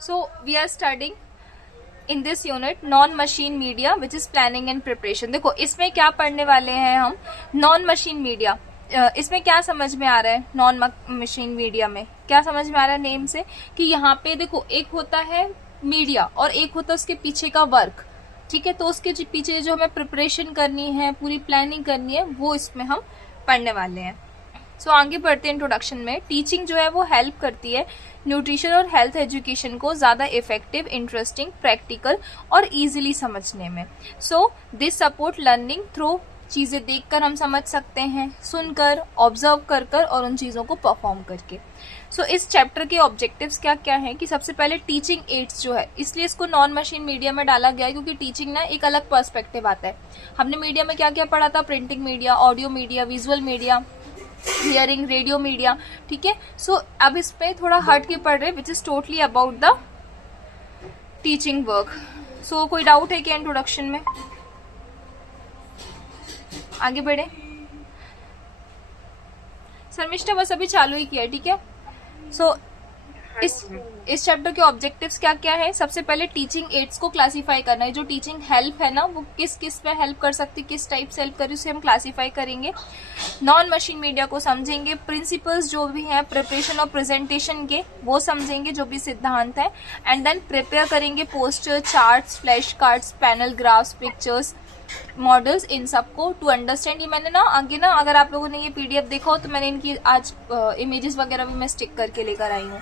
So we are studying in this unit non machine media which is planning and preparation. देखो इसमें क्या पढ़ने वाले हैं हम, नॉन मशीन मीडिया। इसमें क्या समझ में आ रहा है, नॉन मशीन मीडिया में क्या समझ में आ रहा है नेम से, कि यहाँ पे देखो एक होता है मीडिया और एक होता है उसके पीछे का वर्क। ठीक है, तो उसके पीछे जो हमें प्रिपरेशन करनी है, पूरी प्लानिंग करनी है, वो इसमें हम पढ़ने वाले हैं। सो आगे बढ़ते हैं इंट्रोडक्शन में। टीचिंग जो है वो हेल्प करती है न्यूट्रिशन और हेल्थ एजुकेशन को ज्यादा इफेक्टिव, इंटरेस्टिंग, प्रैक्टिकल और इजीली समझने में। So this support learning through, चीजें देखकर हम समझ सकते हैं, सुनकर, ऑब्जर्व कर कर और उन चीजों को परफॉर्म करके। सो इस चैप्टर के ऑब्जेक्टिव्स क्या क्या हैं कि सबसे पहले टीचिंग एड्स जो है, इसलिए इसको नॉन मशीन मीडिया में डाला गया है क्योंकि टीचिंग ना एक अलग पर्सपेक्टिव आता है। हमने मीडिया में क्या क्या पढ़ा था, printing media, audio media, visual media, hearing, radio media. ठीक है, सो अब इस पे थोड़ा हट के पढ़ रहे which is totally about the teaching work. So कोई डाउट है क्या इंट्रोडक्शन में? आगे बढ़े। शर्मिष्ठा बस अभी चालू ही किया है। ठीक है, सो इस चैप्टर के ऑब्जेक्टिव्स क्या क्या है। सबसे पहले टीचिंग एड्स को क्लासिफाई करना है। जो टीचिंग हेल्प है ना वो किस किस में हेल्प कर सकती, किस टाइप से हेल्प कर रही, उसे हम क्लासिफाई करेंगे। नॉन मशीन मीडिया को समझेंगे, प्रिंसिपल्स जो भी हैं प्रिपरेशन और प्रेजेंटेशन के वो समझेंगे, जो भी सिद्धांत है। एंड देन प्रिपेयर करेंगे poster, charts, flash cards, panel graphs, pictures, models, इन सबको टू अंडरस्टैंड। ये मैंने ना आगे ना, अगर आप लोगों ने ये पीडीएफ देखा हो तो मैंने इनकी आज इमेजेस वगैरह भी मैं स्टिक करके लेकर आई हूँ।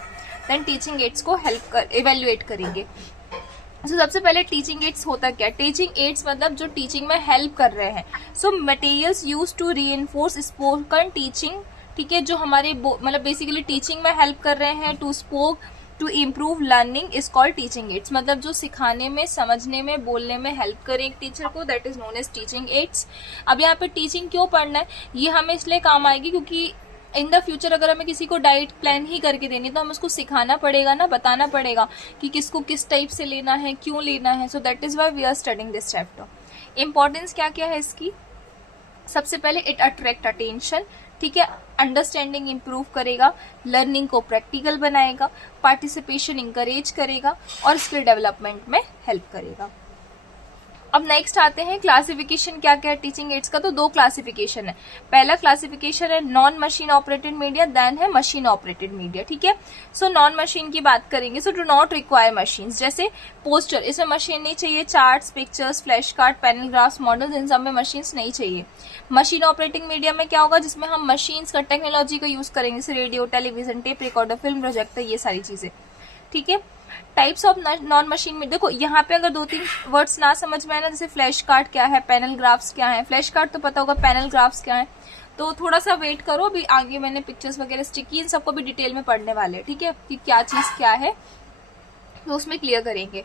देन टीचिंग एड्स को हेल्प कर इवेल्युएट करेंगे। तो सबसे पहले टीचिंग एड्स होता क्या? टीचिंग एड्स मतलब जो टीचिंग में हेल्प कर रहे हैं। So materials use to reinforce spoken teaching. ठीक है, जो हमारे मतलब बेसिकली टीचिंग में हेल्प कर रहे हैं, to spoke to improve learning is called teaching aids. मतलब जो सिखाने में, समझने में, बोलने में हेल्प करें एक टीचर को, that is known as teaching aids. अब यहाँ पे टीचिंग क्यों पढ़ना है, ये हमें इसलिए काम आएगी क्योंकि इन द फ्यूचर अगर हमें किसी को डाइट प्लान ही करके देनी तो हमें उसको सिखाना पड़ेगा ना, बताना पड़ेगा कि किसको किस टाइप से लेना है, क्यों लेना है। So that is why we are studying this chapter. Importance क्या क्या है इसकी? सबसे पहले इट अट्रैक्ट अटेंशन। ठीक है, अंडरस्टैंडिंग इंप्रूव करेगा, लर्निंग को प्रैक्टिकल बनाएगा, पार्टिसिपेशन इंकरेज करेगा और स्किल डेवलपमेंट में हेल्प करेगा। अब नेक्स्ट आते हैं क्लासिफिकेशन क्या क्या है टीचिंग एड्स का। तो दो क्लासिफिकेशन है। पहला क्लासिफिकेशन है non machine operated media, then है मशीन ऑपरेटेड मीडिया। ठीक है, सो नॉन मशीन की बात करेंगे। So do not require machine, जैसे पोस्टर, इसमें मशीन नहीं चाहिए। Charts, pictures, flash card, panel graphs, models, इन सब में मशीन नहीं चाहिए। मशीन ऑपरेटिंग मीडिया में क्या होगा, जिसमें हम मशीन्स का, टेक्नोलॉजी का यूज करेंगे, जैसे radio, television, tape recorder, film projector, ये सारी चीजें। ठीक है, टाइप्स ऑफ नॉन मशीन में देखो यहाँ पे अगर दो तीन वर्ड्स ना समझ में आए ना, जैसे फ्लैश कार्ड क्या है, पैनल ग्राफ्स क्या है। फ्लैश कार्ड तो पता होगा, पैनल ग्राफ्स क्या है। तो थोड़ा सा वेट करो, अभी आगे मैंने पिक्चर्स वगैरह स्टिक की, इन सबको भी डिटेल में पढ़ने वाले हैं। ठीक है, कि क्या चीज क्या है तो उसमें क्लियर करेंगे।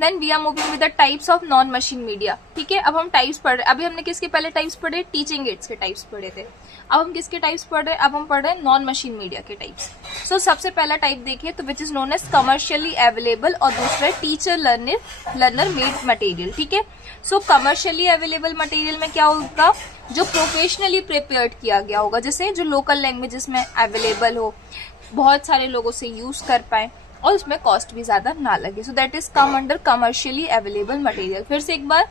Then we are moving with the types of non machine media. ठीक है, अब हम टाइप्स पढ़ रहे, अभी हमने किसके पहले टाइप्स पढ़े, टीचिंग एड्स के टाइप्स पढ़े थे। अब हम किसके टाइप्स पढ़ रहे हैं, अब हम पढ़ रहे हैं नॉन मशीन मीडिया के टाइप्स। सो सबसे पहला टाइप देखिए तो which is known as commercially available, और दूसरा है टीचर लर्नर मेड मटेरियल। ठीक है, सो कमर्शियली अवेलेबल मटेरियल में क्या होगा, जो प्रोफेशनली प्रिपेयर्ड किया गया होगा, जैसे जो लोकल लैंग्वेजेस में अवेलेबल हो, बहुत सारे लोगों से यूज कर पाए और उसमें कॉस्ट भी ज्यादा ना लगे। सो that is come under commercially available material. फिर से एक बार,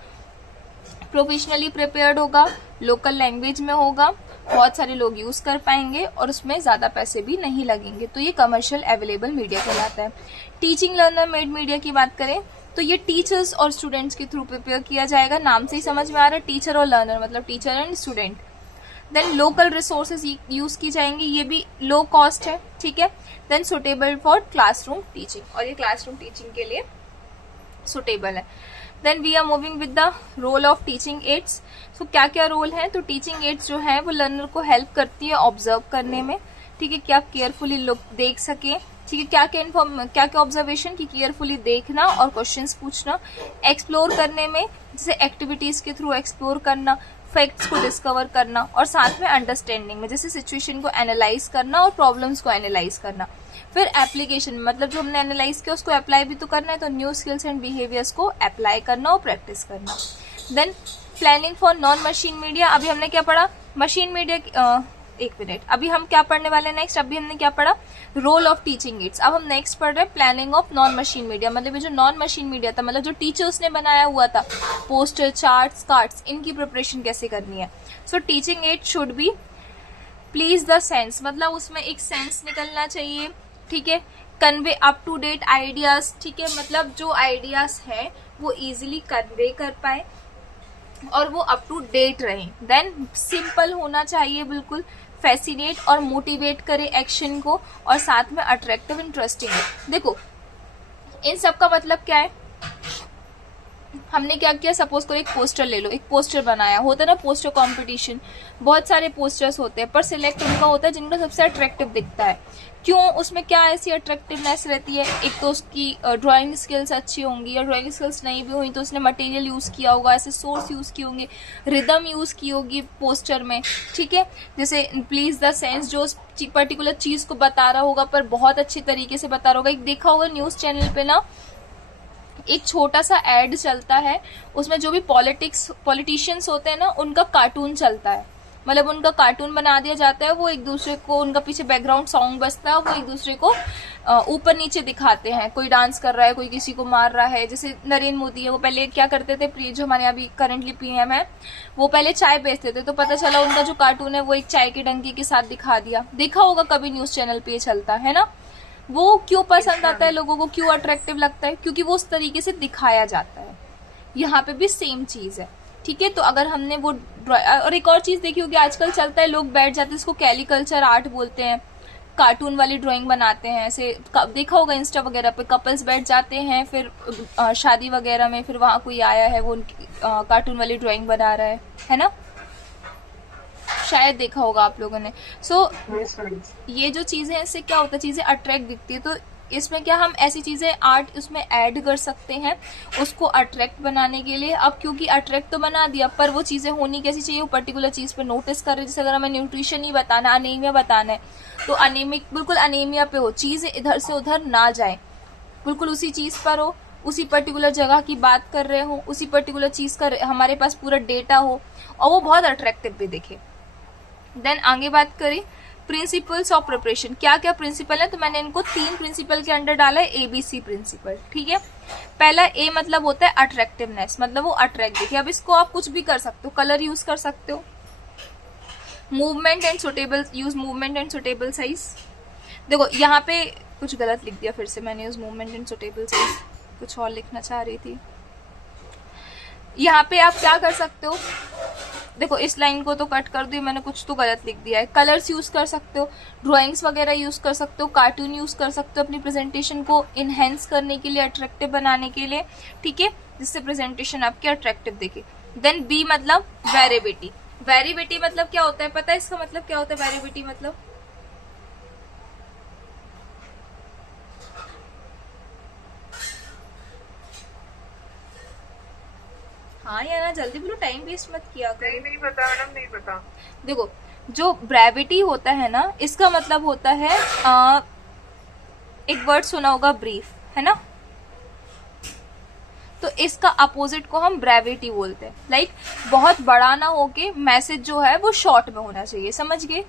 प्रोफेशनली प्रिपेयर्ड होगा, लोकल लैंग्वेज में होगा, बहुत सारे लोग यूज कर पाएंगे और उसमें ज्यादा पैसे भी नहीं लगेंगे, तो ये कमर्शियल अवेलेबल मीडिया कहलाता है। टीचिंग लर्नर मेड मीडिया की बात करें तो ये टीचर्स और स्टूडेंट्स के थ्रू प्रिपेयर किया जाएगा। नाम से ही समझ में आ रहा है, टीचर और लर्नर मतलब teacher and student. Then local resources use की जाएंगी, ये भी लो कॉस्ट है। ठीक है, then suitable for classroom teaching, और ये क्लासरूम टीचिंग के लिए सुटेबल है। Then we are moving with the role of teaching aids. So क्या क्या रोल है, तो टीचिंग एड्स जो है वो लर्नर को हेल्प करती है ऑब्जर्व करने में। ठीक है, क्या केयरफुली लोग देख सके। ठीक है, क्या क्या ऑब्जर्वेशन की केयरफुली देखना और क्वेश्चंस पूछना। एक्सप्लोर करने में, जैसे एक्टिविटीज के थ्रू एक्सप्लोर करना, फैक्ट्स को डिस्कवर करना, और साथ में अंडरस्टैंडिंग में, जैसे सिचुएशन को एनालाइज करना और प्रॉब्लम्स को एनालाइज करना। फिर एप्लीकेशन, मतलब जो हमने एनालाइज किया उसको अप्लाई भी तो करना है, तो न्यू स्किल्स एंड बिहेवियर्स को अप्लाई करना और प्रैक्टिस करना। Then planning for non machine media, अभी हमने क्या पढ़ा, मशीन मीडिया एक मिनट, अभी हम क्या पढ़ने वाले हैं नेक्स्ट? अभी हमने क्या पढ़ा? Role of teaching aids. अब हम नेक्स्ट पढ़ रहे हैं planning of non machine media. मतलब ये जो नॉन मशीन मीडिया था, मतलब जो टीचर्स ने बनाया हुआ था, पोस्टर, चार्ट्स, कार्ड्स, इनकी प्रिपरेशन कैसे करनी है। So teaching aid should be please the sense, मतलब उसमें एक सेंस निकलना चाहिए, ठीक है। Convey up to date ideas, ठीक है, मतलब जो आइडियाज हैं वो इजीली कन्वे कर पाए और वो अप टू डेट रहे। देन सिंपल होना चाहिए बिल्कुल, फैसिनेट और मोटिवेट करे एक्शन को, और साथ में अट्रैक्टिव, इंटरेस्टिंग है। देखो इन सब का मतलब क्या है? हमने क्या किया, सपोज करो एक पोस्टर ले लो, एक पोस्टर बनाया, होता है ना पोस्टर कंपटीशन, बहुत सारे पोस्टर्स होते हैं, पर सिलेक्ट उनका होता है जिनका सबसे अट्रैक्टिव दिखता है। क्यों? उसमें क्या ऐसी अट्रैक्टिवनेस रहती है? एक तो उसकी ड्राइंग स्किल्स अच्छी होंगी, या ड्राइंग स्किल्स नहीं भी हुई तो उसने मटेरियल यूज किया होगा, ऐसे सोर्स यूज की होंगे, रिदम यूज की होगी पोस्टर में, ठीक है। जैसे प्लीज द सेंस, जो पर्टिकुलर चीज को बता रहा होगा पर बहुत अच्छी तरीके से बता रहा होगा। एक देखा होगा न्यूज चैनल पे ना, एक छोटा सा एड चलता है, उसमें जो भी पॉलिटिशियंस होते हैं ना, उनका कार्टून चलता है, मतलब उनका कार्टून बना दिया जाता है, वो एक दूसरे को, उनका पीछे बैकग्राउंड सॉन्ग बजता है, वो एक दूसरे को ऊपर नीचे दिखाते हैं, कोई डांस कर रहा है, कोई किसी को मार रहा है। जैसे नरेंद्र मोदी है, वो पहले क्या करते थे, जो हमारे अभी करंटली पीएम है, वो पहले चाय बेचते थे, तो पता चला उनका जो कार्टून है वो एक चाय की डंकी के साथ दिखा दिया। देखा होगा कभी न्यूज चैनल पे चलता है ना। वो क्यों पसंद आता है लोगों को, क्यों अट्रैक्टिव लगता है? क्योंकि वो उस तरीके से दिखाया जाता है। यहाँ पे भी सेम चीज है, ठीक है। तो अगर हमने वो और एक और चीज देखी होगी, आजकल चलता है, लोग बैठ जाते हैं, इसको कैलिकल्चर आर्ट बोलते हैं, कार्टून वाली ड्राइंग बनाते हैं। ऐसे देखा होगा इंस्टा वगैरह पे, कपल्स बैठ जाते हैं, फिर शादी वगैरह में, फिर वहां कोई आया है, वो उनकी कार्टून वाली ड्राइंग बना रहा है ना, शायद देखा होगा आप लोगों ने। ये जो चीजें हैं, इससे क्या होता है, चीजें अट्रैक्ट दिखती है। तो इसमें क्या, हम ऐसी चीजें आर्ट उसमें ऐड कर सकते हैं उसको अट्रैक्ट बनाने के लिए। अब क्योंकि अट्रैक्ट तो बना दिया, पर वो चीजें होनी कैसी चाहिए, वो पर्टिकुलर चीज पे नोटिस कर रहे हैं। जैसे अगर हमें न्यूट्रिशन ही बताना, अनीमिया बताना है, तो अनीमिक बिल्कुल अनीमिया पे हो, चीजें इधर से उधर ना जाए, बिल्कुल उसी चीज पर हो, उसी पर्टिकुलर जगह की बात कर रहे हो, उसी पर्टिकुलर चीज का हमारे पास पूरा डेटा हो, और वो बहुत अट्रैक्टिव भी दिखे। देन आगे बात करें प्रिंसिपल्स ऑफ प्रिपरेशन, क्या क्या प्रिंसिपल है, तो मैंने इनको 3 प्रिंसिपल के अंडर डाला है, ABC प्रिंसिपल, ठीक है। पहला A मतलब होता है अट्रैक्टिवनेस, मतलब वो अट्रैक्ट दिखे। अब इसको आप कुछ भी कर सकते हो, कलर यूज कर सकते हो, movement and suitable, use movement and suitable size. देखो यहाँ पे कुछ गलत लिख दिया फिर से मैंने, use movement and suitable size, कुछ और लिखना चाह रही थी। यहाँ पे आप क्या कर सकते हो, देखो इस लाइन को तो कट कर दो, मैंने कुछ तो गलत लिख दिया है। कलर्स यूज कर सकते हो, ड्राइंग्स वगैरह यूज कर सकते हो, कार्टून यूज कर सकते हो अपनी प्रेजेंटेशन को इनहेंस करने के लिए, अट्रैक्टिव बनाने के लिए, ठीक है, जिससे प्रेजेंटेशन आपकी अट्रैक्टिव दिखे। देन B मतलब वेरिएबिलिटी। वेरिएबिलिटी मतलब क्या होता है, पता है इसका मतलब क्या होता है? वेरिएबिलिटी मतलब हाँ या ना, जल्दी बोलो, टाइम वेस्ट मत किया करो। नहीं पता मैडम, नहीं पता। देखो जो ब्रेविटी होता है ना, इसका मतलब होता है एक वर्ड सुना होगा ब्रीफ, है ना, तो इसका अपोजिट को हम ब्रेविटी बोलते हैं। लाइक बहुत बड़ा ना होके मैसेज जो है वो शॉर्ट में होना चाहिए, समझ गए?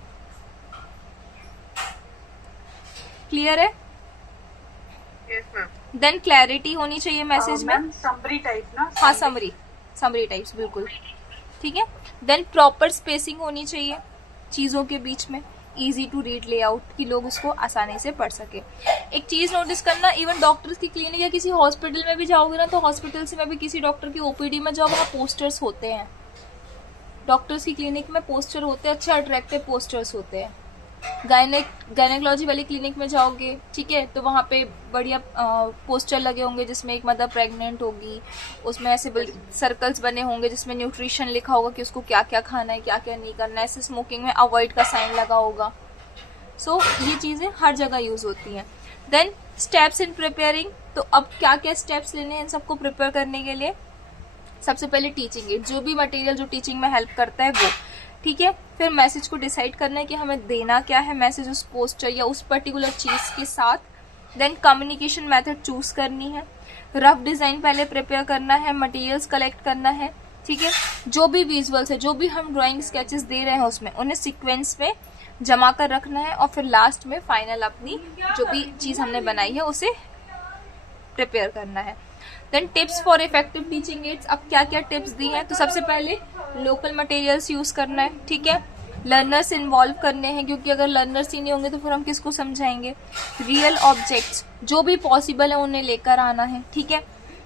क्लियर है? Yes ma'am. देन क्लैरिटी होनी चाहिए मैसेज में, समरी टाइप ना। हाँ समरी टाइप्स, बिल्कुल ठीक है। देन प्रॉपर स्पेसिंग होनी चाहिए चीजों के बीच में, इजी टू रीड लेआउट, कि लोग उसको आसानी से पढ़ सके। एक चीज नोटिस करना, इवन डॉक्टर्स की क्लिनिक या किसी हॉस्पिटल में भी जाओगे ना, तो हॉस्पिटल्स में भी किसी डॉक्टर की ओपीडी में जाओ, वहाँ पोस्टर्स होते हैं, डॉक्टर्स की क्लिनिक में पोस्टर होते हैं, अच्छे अट्रैक्टिव पोस्टर्स होते हैं। गायनेकोलॉजी वाली क्लिनिक में जाओगे, ठीक है, तो वहाँ पे बढ़िया पोस्टर लगे होंगे जिसमें एक मदर प्रेग्नेंट होगी, उसमें ऐसे सर्कल्स बने होंगे जिसमें न्यूट्रिशन लिखा होगा कि उसको क्या क्या खाना है, क्या क्या नहीं करना है। ऐसे स्मोकिंग में अवॉइड का साइन लगा होगा। सो ये चीजें हर जगह यूज होती हैं। देन स्टेप्स इन प्रिपेयरिंग, तो अब क्या क्या स्टेप्स लेने हैं इन सबको प्रिपेयर करने के लिए? सबसे पहले टीचिंग एड, जो भी मटेरियल जो टीचिंग में हेल्प करता है वो, ठीक है। फिर मैसेज को डिसाइड करना है कि हमें देना क्या है मैसेज उस पोस्टर या उस पर्टिकुलर चीज के साथ। देन कम्युनिकेशन मेथड चूज करनी है, रफ डिजाइन पहले प्रिपेयर करना है, मटेरियल्स कलेक्ट करना है, ठीक है। जो भी विजुअल्स है, जो भी हम ड्राइंग स्केचेस दे रहे हैं उसमें उन्हें सीक्वेंस में जमा कर रखना है और फिर लास्ट में फाइनल अपनी जो भी चीज हमने बनाई है उसे प्रिपेयर करना है। Then tips for effective teaching aids. अब क्या क्या टिप्स दी हैं, तो सबसे पहले लोकल मटेरियल्स यूज करना है, ठीक है। लर्नर्स इन्वॉल्व करने हैं, क्योंकि अगर लर्नर्स ही नहीं होंगे तो फिर हम किसको समझाएंगे। रियल ऑब्जेक्ट्स जो भी पॉसिबल है उन्हें लेकर आना है, ठीक है।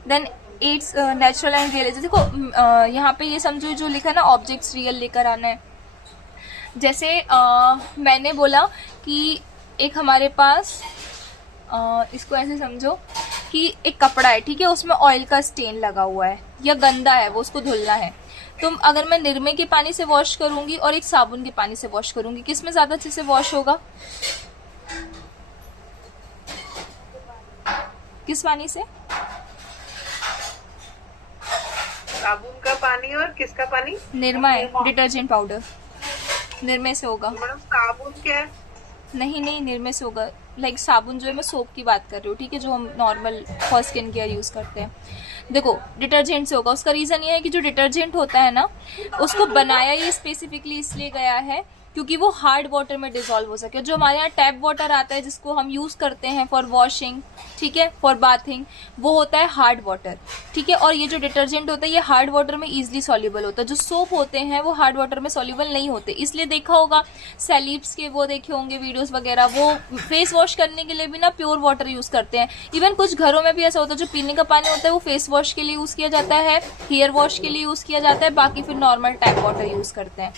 Then aids natural and real. देखो यहाँ पे ये समझो जो लिखा है ना, ऑब्जेक्ट्स रियल लेकर आना है। जैसे मैंने बोला कि एक हमारे पास इसको ऐसे समझो कि एक कपड़ा है, ठीक है, उसमें ऑयल का स्टेन लगा हुआ है या गंदा है, वो उसको धुलना है। तो अगर मैं निरमे के पानी से वॉश करूंगी और एक साबुन के पानी से वॉश करूंगी, किसमें ज्यादा अच्छे से वॉश होगा? किस पानी से? साबुन का पानी और किसका पानी? निरमा है, डिटर्जेंट पाउडर, निरमे से होगा। मैडम साबुन क्या है? नहीं नहीं, निरमे से होगा। लाइक साबुन जो है, मैं सोप की बात कर रही हूँ, ठीक है, जो हम normal for skin care use करते हैं। देखो डिटर्जेंट से होगा। उसका रीजन ये है कि जो डिटर्जेंट होता है ना, उसको बनाया ये स्पेसिफिकली इसलिए गया है क्योंकि वो हार्ड वाटर में डिसॉल्व हो सके। जो हमारे यहाँ टैप वाटर आता है जिसको हम यूज करते हैं फॉर वॉशिंग, ठीक है, फॉर बाथिंग, वो होता है हार्ड वाटर, ठीक है। और ये जो डिटर्जेंट होता है ये हार्ड वाटर में इजीली सॉल्युबल होता है। जो सोप होते हैं वो हार्ड वाटर में सॉल्युबल नहीं होते, इसलिए देखा होगा सेलिब्स के वो देखे होंगे वीडियोस वगैरह, वो फेस वॉश करने के लिए भी ना प्योर वाटर यूज करते हैं। इवन कुछ घरों में भी ऐसा होता है, जो पीने का पानी होता है वो फेस वॉश के लिए यूज किया जाता है, हेयर वॉश के लिए यूज किया जाता है, बाकी फिर नॉर्मल टैप वाटर यूज करते हैं,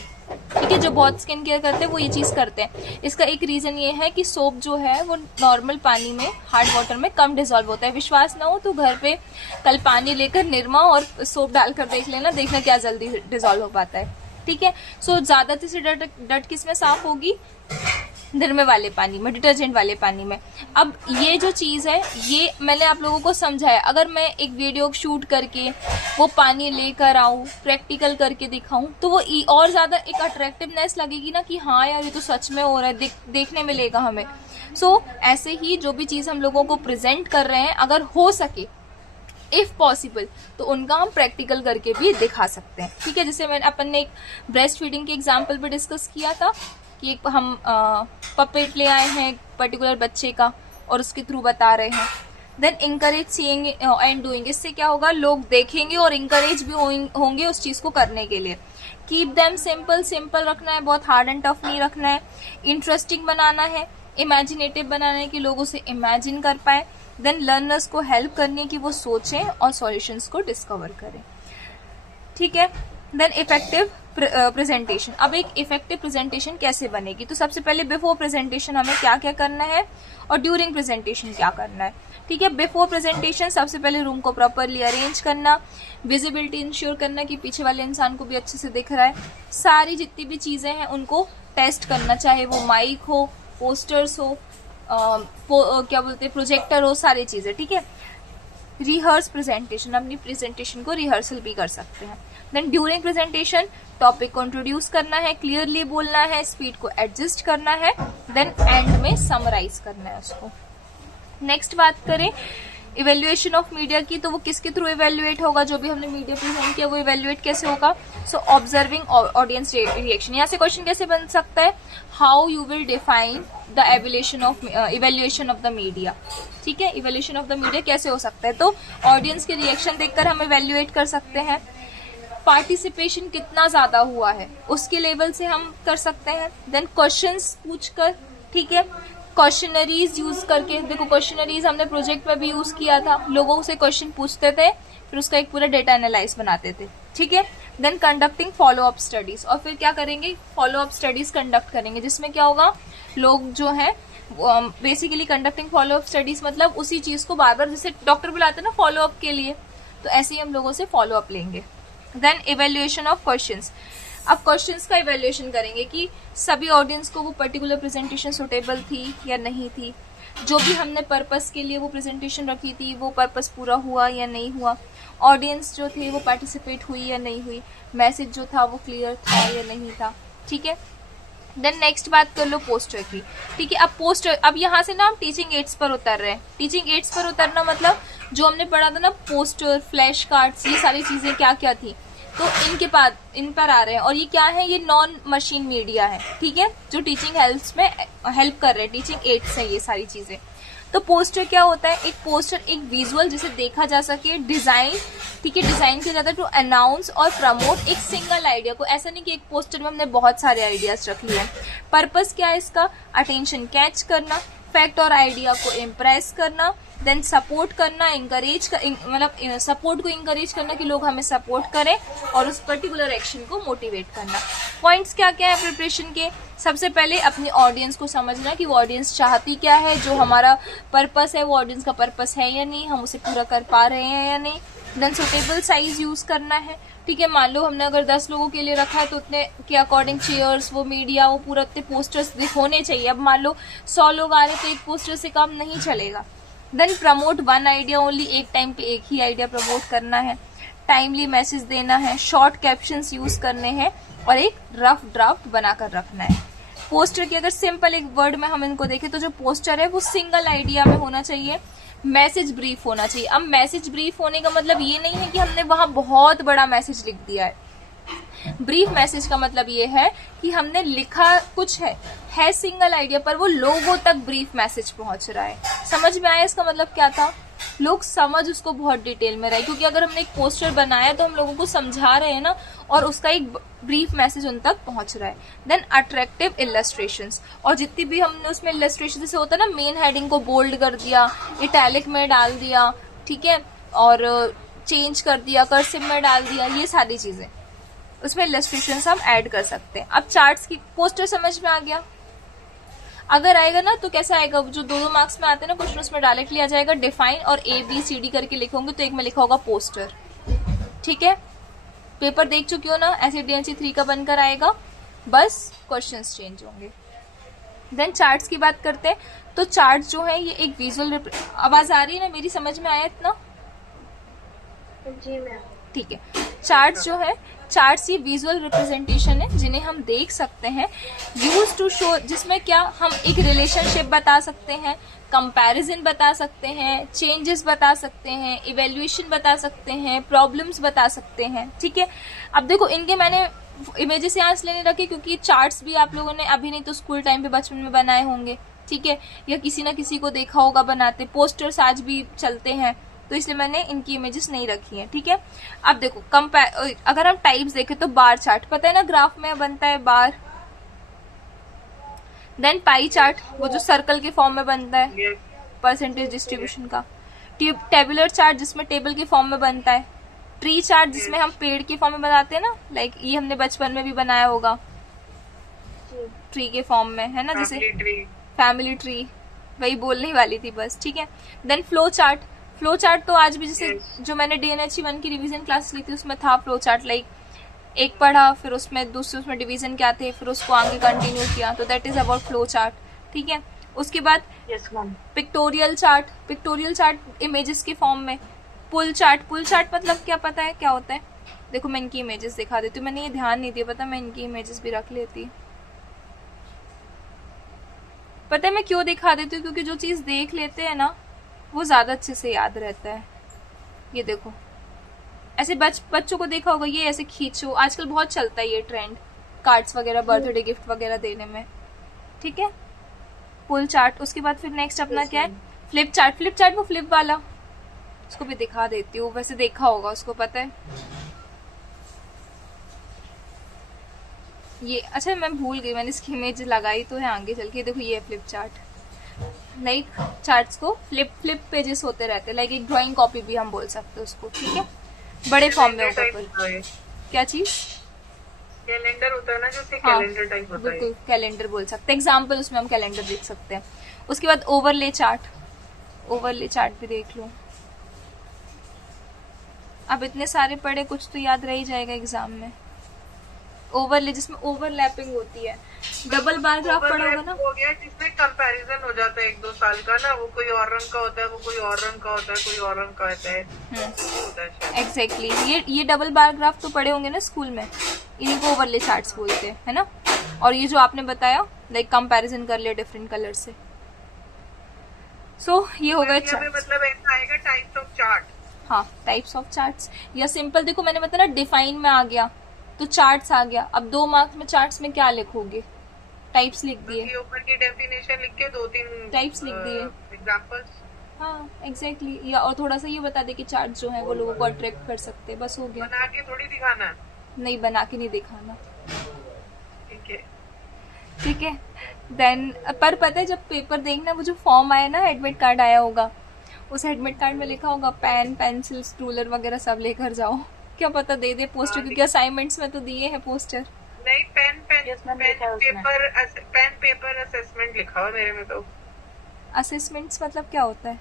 ठीक है। जो बहुत स्किन केयर करते हैं वो ये चीज करते हैं। इसका एक रीजन ये है कि सोप जो है वो नॉर्मल पानी में, हार्ड वाटर में कम डिसॉल्व होता है। विश्वास ना हो तो घर पे कल पानी लेकर निरमा और सोप डालकर देख लेना, देखना क्या जल्दी डिसॉल्व हो पाता है, ठीक है। सो ज्यादा से डट किस में साफ होगी? निरमे वाले पानी में, डिटर्जेंट वाले पानी में। अब ये जो चीज है ये मैंने आप लोगों को समझाया। अगर मैं एक वीडियो शूट करके वो पानी लेकर आऊं, प्रैक्टिकल करके दिखाऊं, तो वो और ज्यादा एक अट्रैक्टिवनेस लगेगी ना कि हाँ यार ये तो सच में हो रहा है, देखने मिलेगा हमें। सो ऐसे ही जो भी चीज हम लोगों को प्रेजेंट कर रहे हैं, अगर हो सके इफ पॉसिबल तो उनका हम प्रैक्टिकल करके भी दिखा सकते हैं, ठीक है। जैसे मैंने अपन ने एक ब्रेस्ट फीडिंग के एग्जाम्पल भी डिस्कस किया था कि एक हम पपेट ले आए हैं पर्टिकुलर बच्चे का और उसके थ्रू बता रहे हैं। Then encourage seeing and doing. इससे क्या होगा, लोग देखेंगे और इंकरेज भी होंगे उस चीज को करने के लिए। कीप देम सिंपल, सिंपल रखना है, बहुत हार्ड एंड टफ नहीं रखना है। इंटरेस्टिंग बनाना है, इमेजिनेटिव बनाना है कि लोग उसे इमेजिन कर पाए। देन लर्नर्स को हेल्प करनी है कि वो सोचें और सॉल्यूशंस को डिस्कवर करें, ठीक है। Then effective presentation. अब एक इफेक्टिव प्रेजेंटेशन कैसे बनेगी, तो सबसे पहले बिफोर प्रेजेंटेशन हमें क्या क्या करना है और ड्यूरिंग प्रेजेंटेशन क्या करना है, ठीक है। बिफोर प्रेजेंटेशन सबसे पहले रूम को प्रॉपरली अरेंज करना, विजिबिलिटी इंश्योर करना कि पीछे वाले इंसान को भी अच्छे से दिख रहा है। सारी जितनी भी चीजें हैं उनको टेस्ट करना, चाहे वो माइक हो, पोस्टर्स हो, क्या बोलते हैं, प्रोजेक्टर हो, सारी चीजें, ठीक है। रिहर्स प्रेजेंटेशन, अपनी प्रेजेंटेशन को रिहर्सल भी कर सकते हैं। देन ड्यूरिंग प्रेजेंटेशन टॉपिक को इंट्रोड्यूस करना है, क्लियरली बोलना है, स्पीड को एडजस्ट करना है। देन एंड में समराइज करना है उसको। नेक्स्ट बात करें इवेल्युएशन ऑफ मीडिया की, तो वो किसके थ्रू इवेल्युएट होगा? जो भी हमने मीडिया प्रेजेंट किया वो इवेल्युएट कैसे होगा? सो ऑब्जर्विंग ऑडियंस रिएक्शन। यहाँ से क्वेश्चन कैसे बन सकता है, how you will define the evaluation of the media, ठीक है। इवेल्युएशन ऑफ द मीडिया कैसे हो सकता है, तो ऑडियंस के रिएक्शन देखकर हम इवेल्युएट कर सकते हैं। पार्टिसिपेशन कितना ज्यादा हुआ है उसके लेवल से हम कर सकते हैं। देन क्वेश्चंस पूछकर, ठीक है, क्वेश्चनरीज यूज करके। देखो क्वेश्चनरीज हमने प्रोजेक्ट में भी यूज किया था, लोगों से क्वेश्चन पूछते थे फिर उसका एक पूरा डेटा एनालाइज बनाते थे, ठीक है। Then conducting follow up studies, और फिर क्या करेंगे, फॉलो अप स्टडीज कंडक्ट करेंगे, जिसमें क्या होगा, लोग जो है basically conducting follow up studies मतलब उसी चीज को बार बार, जैसे डॉक्टर बुलाते हैं ना फॉलो अप के लिए, तो ऐसे ही हम लोगों से फॉलो अप लेंगे। Then evaluation of questions. अब क्वेश्चंस का इवेल्युएशन करेंगे कि सभी ऑडियंस को वो पर्टिकुलर प्रेजेंटेशन सुटेबल थी या नहीं थी, जो भी हमने पर्पस के लिए वो प्रेजेंटेशन रखी थी वो पर्पस पूरा हुआ या नहीं हुआ, ऑडियंस जो थे वो पार्टिसिपेट हुई या नहीं हुई, मैसेज जो था वो क्लियर था या नहीं था, ठीक है। देन नेक्स्ट बात कर लो पोस्टर की, ठीक है। अब पोस्टर, अब यहाँ से ना हम टीचिंग एड्स पर उतर रहे हैं। टीचिंग एड्स पर उतरना मतलब जो हमने पढ़ा था ना, पोस्टर, फ्लैश कार्ड्स, ये सारी चीजें क्या क्या थी, तो इन पर आ रहे हैं। और ये क्या है, ये नॉन मशीन मीडिया है, ठीक है, जो टीचिंग हेल्प में हेल्प कर रहे हैं, टीचिंग एड्स है ये सारी चीजें। तो पोस्टर क्या होता है, एक पोस्टर एक विजुअल जिसे देखा जा सके, डिजाइन, ठीक है, डिजाइन किया जाता है टू अनाउंस और प्रमोट एक सिंगल आइडिया को। ऐसा नहीं कि एक पोस्टर में हमने बहुत सारे आइडियाज रख लिए। पर्पस क्या है इसका, अटेंशन कैच करना, फैक्ट और आइडिया को इम्प्रेस करना, देन सपोर्ट करना, इंकरेज मतलब सपोर्ट को इंकरेज करना कि लोग हमें सपोर्ट करें, और उस पर्टिकुलर एक्शन को मोटिवेट करना। पॉइंट्स क्या क्या है प्रिपरेशन के, सबसे पहले अपनी ऑडियंस को समझना कि वो ऑडियंस चाहती क्या है, जो हमारा पर्पस है वो ऑडियंस का पर्पस है या नहीं, हम उसे पूरा कर पा रहे हैं या नहीं। देन सुटेबल साइज यूज करना है, ठीक है, मान लो हमने अगर 10 लोगों के लिए रखा है तो उतने के अकॉर्डिंग चेयर्स, वो मीडिया, वो पूरा उतने पोस्टर्स होने चाहिए। अब मान लो 100 लोग आ रहे हैं तो एक पोस्टर से काम नहीं चलेगा। Then promote one idea only, एक टाइम पे एक ही आइडिया प्रमोट करना है, टाइमली मैसेज देना है, शॉर्ट कैप्शंस यूज करने हैं, और एक रफ ड्राफ्ट बनाकर रखना है। पोस्टर की अगर सिंपल एक वर्ड में हम इनको देखें तो जो पोस्टर है वो सिंगल आइडिया में होना चाहिए, मैसेज ब्रीफ होना चाहिए। अब मैसेज ब्रीफ होने का मतलब ये नहीं है कि हमने वहां बहुत बड़ा मैसेज लिख दिया है। ब्रीफ मैसेज का मतलब ये है कि हमने लिखा कुछ है सिंगल आइडिया, पर वो लोगों तक ब्रीफ मैसेज पहुंच रहा है। समझ में आया इसका मतलब क्या था, लोग समझ उसको बहुत डिटेल में रहे, क्योंकि अगर हमने एक पोस्टर बनाया तो हम लोगों को समझा रहे हैं ना, और उसका एक ब्रीफ मैसेज उन तक पहुंच रहा है। देन अट्रैक्टिव इलस्ट्रेशंस, और जितनी भी हमने उसमें इलस्ट्रेशन जैसे होता है ना, मेन हेडिंग को बोल्ड कर दिया, इटैलिक में डाल दिया, ठीक है, और चेंज कर दिया, कर्सिव में डाल दिया, ये सारी चीजें उसमें इलस्ट्रेशंस हम ऐड कर सकते हैं। अब चार्ट्स की, पोस्टर समझ में आ गया, अगर आएगा ना तो कैसे आएगा, जो 2-2 मार्क्स में आते हैं ना क्वेश्चन, उसमें डायरेक्टली आ जाएगा डिफाइन और ABCD करके लिखोगे, तो एक में लिखा होगा पोस्टर, ठीक है। पेपर देख चुकी हो ना, ऐसे DNC 3 का बनकर आएगा, बस क्वेश्चंस चेंज होंगे। देन चार्ट्स की बात करते हैं, तो चार्ट्स जो है ये एक विजुअल, आवाज आ रही है ना मेरी, समझ में आया इतना? जी मैम। ठीक है, चार्ट्स जो है, चार्ट्स ये विजुअल रिप्रेजेंटेशन है जिन्हें हम देख सकते हैं, यूज टू शो, जिसमें क्या हम एक रिलेशनशिप बता सकते हैं, कंपैरिजन बता सकते हैं, चेंजेस बता सकते हैं, इवेल्युएशन बता सकते हैं, प्रॉब्लम्स बता सकते हैं, ठीक है। अब देखो इनके मैंने इमेजेस यहाँ इसलिए नहीं रखे क्योंकि चार्ट्स भी आप लोगों ने अभी नहीं तो स्कूल टाइम पे बचपन में बनाए होंगे, ठीक है, या किसी ना किसी को देखा होगा बनाते, पोस्टर्स आज भी चलते हैं, तो इसलिए मैंने इनकी इमेजेस नहीं रखी हैं, ठीक है। अब देखो अगर हम टाइप्स देखें तो बार चार्ट, पता है ना ग्राफ में बनता है बार। देन पाई चार्ट, वो जो सर्कल के फॉर्म में बनता है, परसेंटेज डिस्ट्रीब्यूशन का। टेबुलर चार्ट जिसमें टेबल के फॉर्म में बनता है। ट्री चार्ट जिसमें हम पेड़ के फॉर्म में बनाते हैं ना, लाइक ये हमने बचपन में भी बनाया होगा ट्री के फॉर्म में, है ना, जैसे फैमिली ट्री, वही बोलने वाली थी बस, ठीक है। Then flow chart, flow chart तो आज भी जैसे जो मैंने DNH 1 की रिवीजन क्लास ली थी उसमें था फ्लो चार्ट, लाइक एक पढ़ा, फिर उसमें दूसरे उसमें डिवीजन क्या थे, फिर उसको आगे कंटिन्यू किया, तो that is about flow chart, ठीक है। उसके बाद pictorial chart, pictorial chart images के फॉर्म में। पुल चार्ट, पुल चार्ट मतलब क्या पता है क्या होता है? देखो मैं इनकी इमेजेस दिखा देती हूँ, मैंने ये ध्यान नहीं दिया, पता मैं इनकी इमेजेस भी रख लेती। पता है मैं क्यों दिखा देती हूँ, क्योंकि जो चीज देख लेते हैं ना वो ज्यादा अच्छे से याद रहता है। ये देखो ऐसे बच्चों को देखा होगा, ये ऐसे खींचो, आजकल बहुत चलता है ये ट्रेंड, कार्ड्स वगैरह, बर्थडे गिफ्ट वगैरह देने में, ठीक है। पुल चार्ट, उसके बाद फिर नेक्स्ट अपना क्या है, फ्लिप चार्ट। फ्लिप चार्ट वो फ्लिप वाला, उसको भी दिखा देती हूँ, वैसे देखा होगा उसको, पता है ये। अच्छा मैं भूल गई, मैंने इसकी इमेज लगाई तो है आगे चल के, देखो ये फ्लिप चार्ट। लाइक चार्ट्स को फ्लिप पेजेस होते रहते हैं, लाइक एक ड्राइंग कॉपी भी हम बोल सकते हैं उसको, ठीक है, बड़े फॉर्म में होता है। क्या चीज? कैलेंडर होता है ना, जो कैलेंडर टाइप होता है, बिल्कुल कैलेंडर बोल सकते हैं, एग्जाम्पल उसमें हम कैलेंडर देख सकते हैं। उसके बाद ओवरले चार्ट, ओवरले चार्ट भी देख लो। अब इतने सारे पढ़े, कुछ तो याद रह ही जाएगा एग्जाम में। ओवरले जिसमें ओवरलैपिंग होती है, डबल बार ग्राफ पढ़ा होगा ना, हो गया जिसमें कंपैरिजन हो जाता है 1-2 साल का ना, वो कोई और रंग का होता है, वो कोई और रंग का होता है, कोई और रंग का होता है। एग्जैक्टली ये डबल बार ग्राफ तो पढ़े होंगे ना स्कूल में, इन्हीं को ओवरले चार्ट्स बोलते हैं, है ना। और ये जो आपने बताया लाइक कंपैरिजन कर लिया डिफरेंट कलर से, सो ये हो गया चार्ट। मतलब ऐसा आएगा टाइप्स ऑफ चार्ट, हाँ, टाइप्स ऑफ चार्ट्स, या सिंपल देखो मैंने बताया ना डिफाइन में आ गया तो चार्ट्स आ गया। अब 2 मार्क्स में चार्ट्स में क्या लिखोगे, टाइप्स लिख दिए, ऊपर की डेफिनेशन लिख के 2-3 टाइप्स लिख दिए। एग्जांपल्स। हाँ एग्जैक्टली या और थोड़ा सा ये बता दे कि चार्ट जो है वो लोगों को अट्रैक्ट कर सकते हैं, बस हो गया। बना के थोड़ी दिखाना है। नहीं बना के नहीं दिखाना, ठीक है। ठीक है। देन पर पता है जब पेपर देखना वो जो फॉर्म आया ना, एडमिट कार्ड आया होगा, उस एडमिट कार्ड में लिखा होगा पेन पेंसिल रूलर वगैरह सब लेकर जाओ, क्या पता दे दे पोस्टर, क्योंकि असाइनमेंट्स में तो दिए हैं पोस्टर। नहीं, पेन पेपर असेसमेंट लिखा हुआ मेरे में तो। असेसमेंट्स मतलब क्या होता है?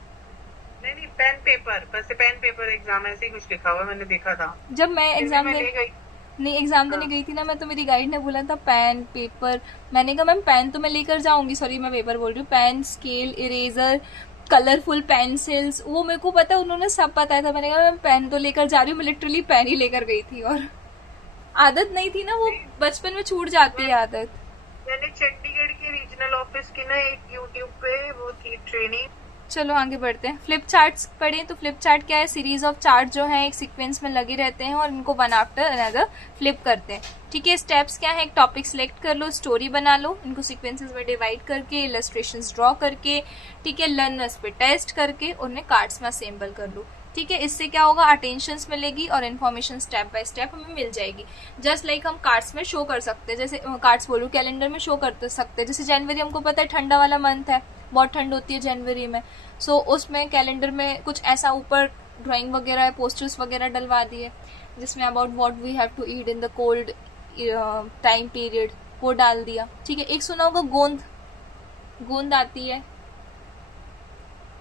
नहीं पेन पेपर, बस पेन पेपर एग्जाम ऐसे ही कुछ लिखा हुआ मैंने देखा था जब मैं एग्जाम ले गई। नहीं एग्जाम देने गई थी ना मैं, तो मेरी गाइड ने बोला था पेन पेपर, मैंने कहा मैम पेन तो मैं लेकर जाऊंगी, सॉरी मैं पेपर बोल रही हूँ, pen scale eraser colourful pencils, वो मेरे को पता है, उन्होंने सब बताया था। मैंने कहा मैं पेन तो लेकर जा रही हूँ, मैं लिटरली पेन ही लेकर गई थी, और आदत नहीं थी ना, वो बचपन में छूट जाती है आदत। मैंने चंडीगढ़ के रीजनल ऑफिस की ना एक यूट्यूब पे वो थी ट्रेनिंग। चलो आगे बढ़ते हैं। फ्लिप चार्ट्स पढ़े तो फ्लिप चार्ट क्या है, सीरीज ऑफ चार्ट जो है एक सीक्वेंस में लगे रहते हैं और इनको वन आफ्टर अनदर फ्लिप करते हैं। ठीक है, स्टेप्स क्या है, एक टॉपिक सिलेक्ट कर लो, स्टोरी बना लो, इनको सीक्वेंसेस में डिवाइड करके इलस्ट्रेशंस ड्रॉ करके, ठीक है, लर्नर्स पे टेस्ट करके उन्हें कार्ड्स में असेंबल कर लो। ठीक है, इससे क्या होगा, अटेंशंस मिलेगी और इन्फॉर्मेशन स्टेप बाय स्टेप हमें मिल जाएगी। जस्ट लाइक हम कार्ड्स में शो कर सकते हैं, जैसे कार्ड्स बोलूँ कैलेंडर में शो कर सकते हैं। जैसे जनवरी हमको पता है ठंडा वाला मंथ है, बहुत ठंड होती है जनवरी में, सो उसमें कैलेंडर में कुछ ऐसा ऊपर ड्राइंग वगैरह पोस्टर्स वगैरह डलवा दिए जिसमें about what we have to eat in the cold time period, वो डाल दिया। ठीक है, एक सुना होगा गोंद, गोंद आती है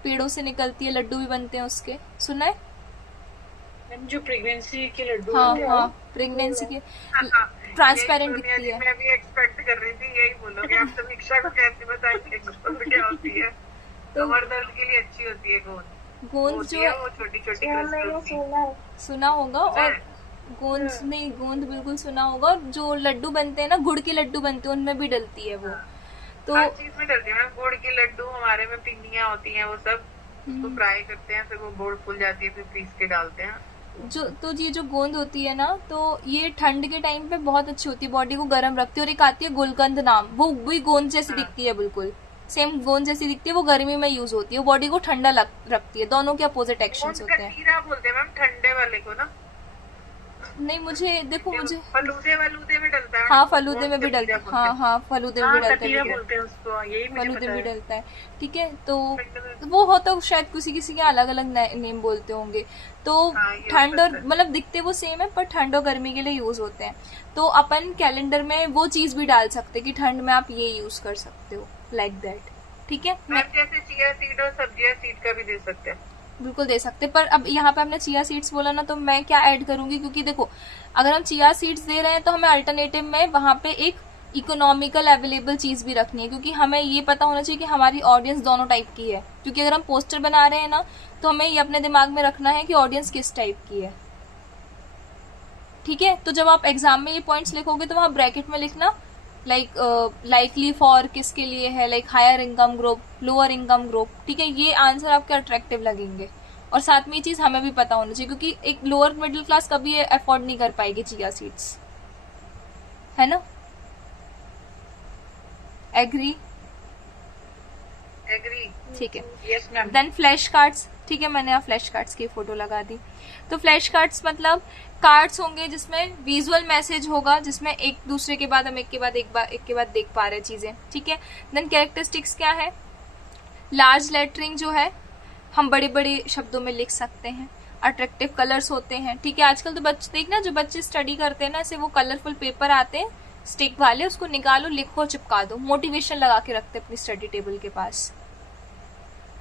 पेड़ों से निकलती है, लड्डू भी बनते हैं उसके, सुना है? जो प्रेगनेंसी के लड्डू। हाँ हाँ, प्रेगनेंसी के ट्रांसपेरेंट दिखती है। मैं भी एक्सपेक्ट कर रही थी यही बोलोगे आप, समीक्षा को कैसे बताएंगे गोंद क्या होती है। कमर दर्द के लिए अच्छी होती है गोंद। गोंद जो है वो छोटी छोटी सुना होगा, और गोंद नहीं, गोंद बिल्कुल सुना होगा। और जो लड्डू बनते हैं ना, गुड़ के लड्डू बनते हैं, उनमें भी डलती है वो। तो हर चीज में डलती है, गुड़ के लड्डू, हमारे में पिंडियां होती हैं, वो सब उसको फ्राई करते हैं, फिर वो गुड़ फूल जाती है, फिर पीस के डालते हैं। तो ये जो गोंद होती है ना, तो ये ठंड के टाइम पे बहुत अच्छी होती है, बॉडी को गर्म रखती है। और एक आती है गुलकंद नाम, वो भी गोंद जैसी दिखती है, बिल्कुल सेम गोंद जैसी दिखती है, वो गर्मी में यूज होती है, वो बॉडी को ठंडा रखती है। दोनों के अपोजिट एक्शंस होते हैं। बोलते हैं मैम ठंडे वाले को ना। नहीं मुझे देखो, मुझे फलूदे वलूदे में डलता है। हाँ फलूदे में भी डलता है, हाँ हाँ फलूदे में भी डलता है, बोलते हैं उसको, यही फलूदे में डलता है। ठीक है, तो वो होता है शायद किसी किसी के अलग अलग नेम बोलते होंगे। तो ठंड और मतलब दिखते वो सेम है, पर ठंड और गर्मी के लिए यूज होते हैं। तो अपन कैलेंडर में वो चीज भी डाल सकते हैं कि ठंड में आप ये यूज कर सकते हो, लाइक दैट। ठीक है, जैसे चिया सीड और सब्जियां सीड का भी दे सकते हैं, बिल्कुल दे सकते। पर अब यहाँ पे हमने चिया सीड्स बोला ना, तो मैं क्या ऐड करूंगी, क्योंकि देखो अगर हम चिया सीड्स दे रहे हैं तो हमें अल्टरनेटिव में वहां पे एक इकोनॉमिकल अवेलेबल चीज भी रखनी है, क्योंकि हमें ये पता होना चाहिए कि हमारी ऑडियंस दोनों टाइप की है। क्योंकि अगर हम पोस्टर बना रहे हैं ना, तो हमें ये अपने दिमाग में रखना है कि ऑडियंस किस टाइप की है। ठीक है, तो जब आप एग्जाम में ये पॉइंट्स लिखोगे तो वहां ब्रैकेट में लिखना लाइकली फॉर किसके लिए है, like higher income group, lower income group. ठीक है, ये आंसर आपके अट्रैक्टिव लगेंगे। और साथ में ये चीज हमें भी पता होना चाहिए, क्योंकि एक लोअर मिडिल क्लास कभी अफोर्ड नहीं कर पाएगी चिया सीड्स, है ना? एग्री? एग्री, ठीक है। Yes ma'am. Then flash cards. ठीक है, मैंने यहाँ फ्लैश कार्ड्स की फोटो लगा दी। तो फ्लैश कार्ड्स मतलब कार्ड्स होंगे जिसमें विजुअल मैसेज होगा, जिसमें एक दूसरे के बाद हम एक के बाद देख पा रहे चीजें। ठीक है, देन कैरेक्टरिस्टिक्स क्या है, लार्ज लेटरिंग जो है हम बड़े बड़े शब्दों में लिख सकते हैं। अट्रैक्टिव कलर्स होते हैं। ठीक है, आजकल तो बच्चे देखना, जो बच्चे स्टडी करते हैं ना, ऐसे वो कलरफुल पेपर आते हैं स्टिक वाले, उसको निकालो, लिखो, चिपका दो, मोटिवेशन लगा के रखते अपनी स्टडी टेबल के पास।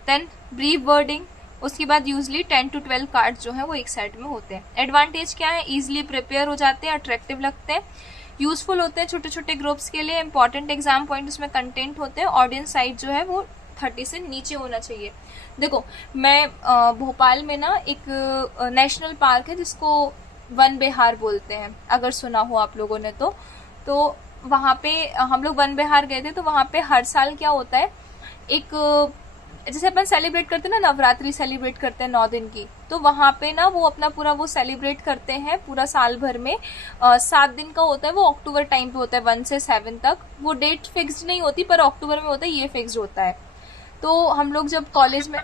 देन ब्रीफ वर्डिंग, उसके बाद यूजली 10 to 12 कार्ड जो है वो एक सेट में होते हैं। एडवांटेज क्या है, इजिली प्रिपेयर हो जाते हैं, अट्रैक्टिव लगते हैं, यूजफुल होते हैं छोटे छोटे ग्रुप्स के लिए, इंपॉर्टेंट एग्जाम पॉइंट उसमें कंटेंट होते हैं, ऑडियंस साइज जो है वो 30 से नीचे होना चाहिए। देखो मैं भोपाल में ना एक नेशनल पार्क है जिसको वन विहार बोलते हैं, अगर सुना हो आप लोगों ने तो वहां पे हम लोग वन विहार गए थे। तो वहां पे हर साल क्या होता है, एक जैसे अपन सेलिब्रेट करते हैं ना, नवरात्रि सेलिब्रेट करते हैं 9 दिन की, तो वहां पे ना वो अपना पूरा वो सेलिब्रेट करते हैं पूरा साल भर में। 7 दिन का होता है वो, अक्टूबर टाइम पे होता है 1 से 7 तक। वो डेट फिक्स्ड नहीं होती पर अक्टूबर में होता है, ये फिक्स्ड होता है। तो हम लोग जब कॉलेज में,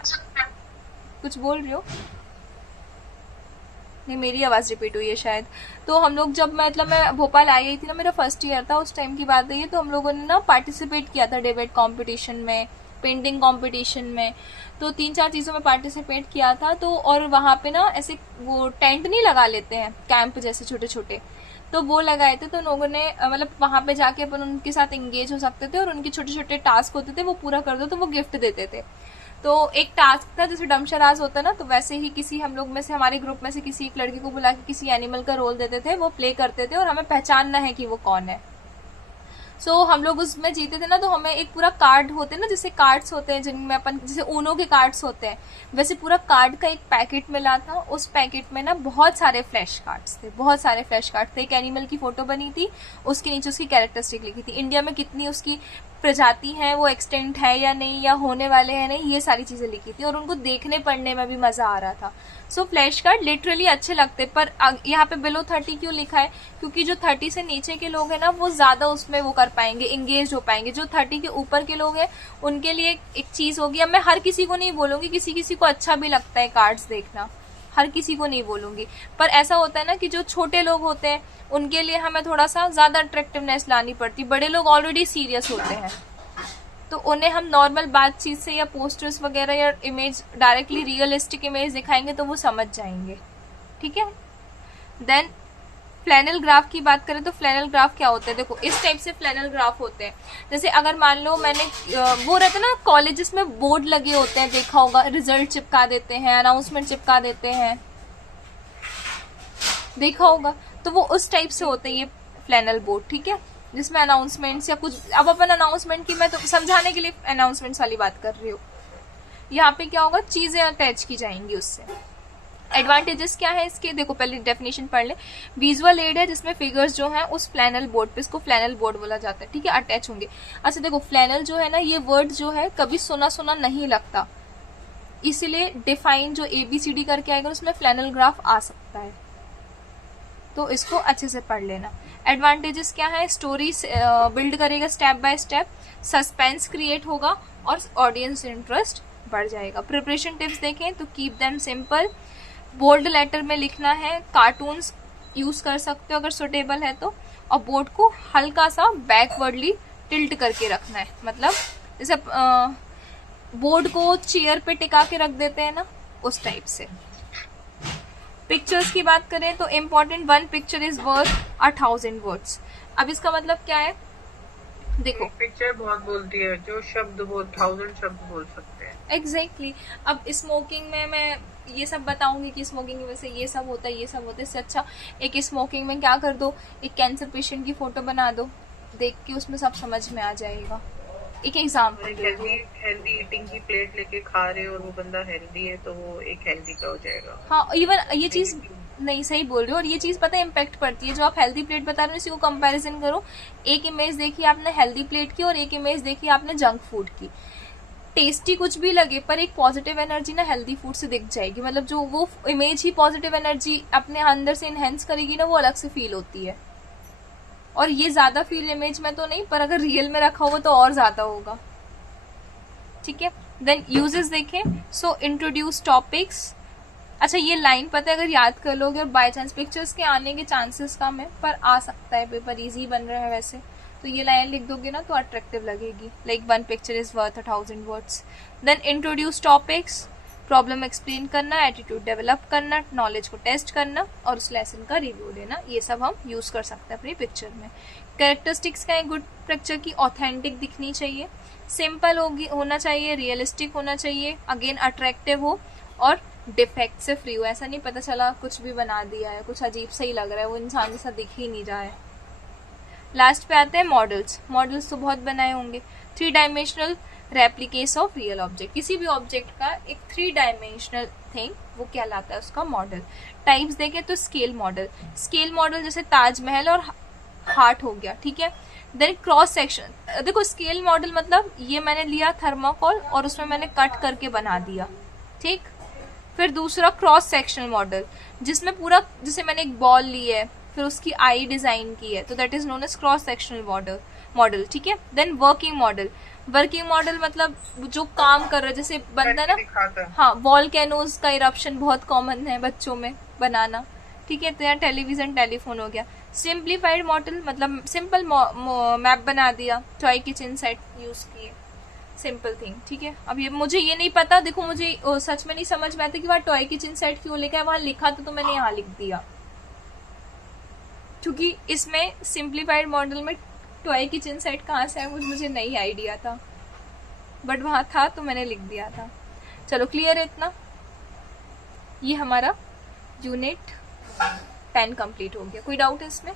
कुछ बोल रही हो? नहीं, मेरी आवाज रिपीट हुई है शायद। तो हम लोग जब मतलब मैं भोपाल आई गई थी ना, मेरा फर्स्ट ईयर था, उस टाइम की बात है, तो हम लोगों ने ना पार्टिसिपेट किया था डिबेट कंपटीशन में, पेंटिंग कंपटीशन में। तो 3-4 चीजों में पार्टिसिपेट किया था। तो और वहां पे ना ऐसे वो टेंट नहीं लगा लेते हैं, कैंप जैसे छोटे छोटे, तो वो लगाए थे। तो लोगों ने मतलब वहां पे जाके अपन उनके साथ एंगेज हो सकते थे, और उनके छोटे छोटे टास्क होते थे, वो पूरा कर दो तो वो गिफ्ट देते थे। तो एक टास्क था जैसे डमशराज होता ना, तो वैसे ही किसी हम लोग में से, हमारे ग्रुप में से किसी एक लड़की को बुला के किसी एनिमल का रोल देते थे, वो प्ले करते थे और हमें पहचानना है कि वो कौन है। सो हम लोग उसमें जीते थे ना, तो हमें एक पूरा कार्ड होते हैं ना, जैसे कार्ड्स होते हैं जिनमें अपन, जैसे ऊनो के कार्ड्स होते हैं, वैसे पूरा कार्ड का एक पैकेट मिला था। उस पैकेट में ना बहुत सारे फ्लैश कार्ड्स थे, बहुत सारे फ्लैश कार्ड थे। एक एनिमल की फोटो बनी थी, उसके नीचे उसकी कैरेक्टरिस्टिक लिखी थी, इंडिया में कितनी उसकी प्रजाति है, वो एक्सटेंट है या नहीं, या होने वाले हैं नहीं, ये सारी चीजें लिखी थी। और उनको देखने पढ़ने में भी मजा आ रहा था। सो फ्लैश कार्ड लिटरली अच्छे लगते, पर यहाँ पे बिलो 30 क्यों लिखा है? क्योंकि जो 30 से नीचे के लोग हैं ना, वो ज्यादा उसमें वो कर पाएंगे, एंगेज हो पाएंगे। जो 30 के ऊपर के लोग हैं उनके लिए एक चीज होगी। अब मैं हर किसी को नहीं बोलूंगी, किसी किसी को अच्छा भी लगता है कार्ड्स देखना, हर किसी को नहीं बोलूंगी, पर ऐसा होता है ना कि जो छोटे लोग होते हैं उनके लिए हमें थोड़ा सा ज्यादा अट्रैक्टिवनेस लानी पड़ती। बड़े लोग ऑलरेडी सीरियस होते हैं, तो उन्हें हम नॉर्मल बातचीत से या पोस्टर्स वगैरह या इमेज, डायरेक्टली रियलिस्टिक इमेज दिखाएंगे तो वो समझ जाएंगे। ठीक है। देन फ्लैनल ग्राफ की बात करें तो फ्लैनल ग्राफ क्या होते हैं? देखो इस टाइप से फ्लैनल ग्राफ होते हैं। जैसे अगर मान लो मैंने वो रहता है ना, कॉलेजेस में बोर्ड लगे होते हैं, देखा होगा, रिजल्ट चिपका देते हैं, अनाउंसमेंट चिपका देते हैं, देखा होगा। तो वो उस टाइप से होते हैं ये फ्लैनल बोर्ड। ठीक है, जिसमें अनाउंसमेंट्स या कुछ, अब अपन अनाउंसमेंट की, मैं तो समझाने के लिए अनाउंसमेंट्स वाली बात कर रही हूँ। यहाँ पे क्या होगा, चीजें अटैच की जाएंगी उससे। एडवांटेजेस क्या है इसके? देखो पहले डेफिनेशन पढ़ ले। विजुअल एड है जिसमें फिगर्स जो है उस फ्लैनल बोर्ड पे, इसको फ्लैनल बोर्ड बोला जाता है। ठीक है, अटैच होंगे। अच्छा देखो, फ्लैनल जो है ना, ये वर्ड जो है कभी सुना सुना नहीं लगता, इसीलिए डिफाइन जो ABCD करके आएगा उसमें फ्लैनल ग्राफ आ सकता है, तो इसको अच्छे से पढ़ लेना। एडवांटेजेस क्या है? स्टोरी बिल्ड करेगा step by step, suspense create होगा और ऑडियंस इंटरेस्ट बढ़ जाएगा। प्रिपरेशन टिप्स देखें तो keep them simple, bold letter में लिखना है, कार्टून्स यूज कर सकते हो अगर सुटेबल है तो, और बोर्ड को हल्का सा बैकवर्डली टिल्ट करके रखना है, मतलब जैसे बोर्ड को चेयर पे टिका के रख देते हैं ना, उस टाइप से। पिक्चर्स की बात करें तो important, 1 picture is worth 1000 words. अब इसका मतलब क्या है? देखो पिक्चर बहुत बोलती है, जो शब्द वो 1000 शब्द बोल सकते हैं। एग्जैक्टली अब स्मोकिंग में मैं ये सब बताऊंगी कि स्मोकिंग की वजह से ये सब होता है, ये सब होता है। इससे अच्छा एक स्मोकिंग में क्या कर दो, एक कैंसर पेशेंट की फोटो बना दो, देख के उसमें सब समझ में आ जाएगा। एक एग्जाम्पल, हेल्दी ईटिंग की प्लेट लेके खा रहे हो और वो बंदा हेल्दी है तो वो एक हेल्दी का हो जाएगा। हाँ, इवन ये चीज नहीं, सही बोल रहे हो। और ये चीज पता है इम्पैक्ट पड़ती है, जो आप हेल्दी प्लेट बता रहे हो, इसी को कंपैरिजन करो। एक इमेज देखी आपने हेल्दी प्लेट की और एक इमेज देखी आपने जंक फूड की, टेस्टी कुछ भी लगे पर एक पॉजिटिव एनर्जी ना हेल्दी फूड से दिख जाएगी। मतलब जो वो इमेज ही पॉजिटिव एनर्जी अपने अंदर से इनहेंस करेगी ना, वो अलग से फील होती है। और ये ज्यादा फील इमेज में तो नहीं, पर अगर रियल में रखा होगा तो और ज्यादा होगा। ठीक है, देन यूजेस देखें। सो इंट्रोड्यूस टॉपिक्स। अच्छा ये लाइन पता है, अगर याद कर लोगे और बाय चांस, पिक्चर्स के आने के चांसेस कम है पर आ सकता है, पेपर इजी बन रहा है वैसे, तो ये लाइन लिख दोगे ना तो अट्रैक्टिव लगेगी, like 1 picture is worth 1000 words. Then introduce topics, problem explain करना, एटीट्यूड डेवलप करना, नॉलेज को टेस्ट करना और उस लेसन का रिव्यू देना, ये सब हम यूज कर सकते हैं अपनी पिक्चर में। कैरेक्टरिस्टिक्स का एक गुड पिक्चर की ऑथेंटिक दिखनी चाहिए, सिंपल होना चाहिए, रियलिस्टिक होना चाहिए, अगेन अट्रैक्टिव हो और डिफेक्ट से फ्री हो। ऐसा नहीं पता चला कुछ भी बना दिया है, कुछ अजीब सा ही लग रहा है, वो इंसान जैसा दिख ही नहीं रहा है। लास्ट पे आते हैं मॉडल्स। मॉडल्स तो बहुत बनाए होंगे। 3 डायमेंशनल रेप्लिकेस ऑफ रियल ऑब्जेक्ट, किसी भी ऑब्जेक्ट का एक 3 डायमेंशनल थिंग, वो कहलाता है उसका मॉडल। टाइप्स देखें तो स्केल मॉडल, स्केल मॉडल जैसे ताजमहल और हार्ट हो गया, ठीक है। देन क्रॉस सेक्शन, देखो स्केल मॉडल मतलब ये मैंने लिया थर्माकोल और उसमें मैंने कट करके बना दिया, ठीक। फिर दूसरा क्रॉस सेक्शनल मॉडल, जिसमें पूरा, जैसे मैंने एक बॉल ली है फिर उसकी आई डिजाइन की है, तो that is known as cross sectional model, ठीक है। देन वर्किंग मॉडल मतलब जो काम कर रहा है, जैसे बंदा ना, हाँ, वॉल्केनोज का इरप्शन बहुत कॉमन है बच्चों में बनाना, ठीक है। तो यहाँ टेलीविजन टेलीफोन हो गया। सिंप्लीफाइड मॉडल मतलब सिंपल मैप बना दिया, टॉय किचन सेट यूज किए, सिंपल थिंग, ठीक है। अब ये मुझे ये नहीं पता, देखो मुझे सच में नहीं समझ में आता कि वहाँ टॉय किचन सेट क्यों लिखा है, वहां लिखा तो मैंने यहाँ लिख दिया, क्योंकि इसमें सिंप्लीफाइड मॉडल में टॉय किचन सेट कहाँ से है मुझे नहीं आइडिया था, बट वहां था तो मैंने लिख दिया था। चलो क्लियर है इतना, ये हमारा यूनिट 10 कंप्लीट हो गया। कोई डाउट है इसमें?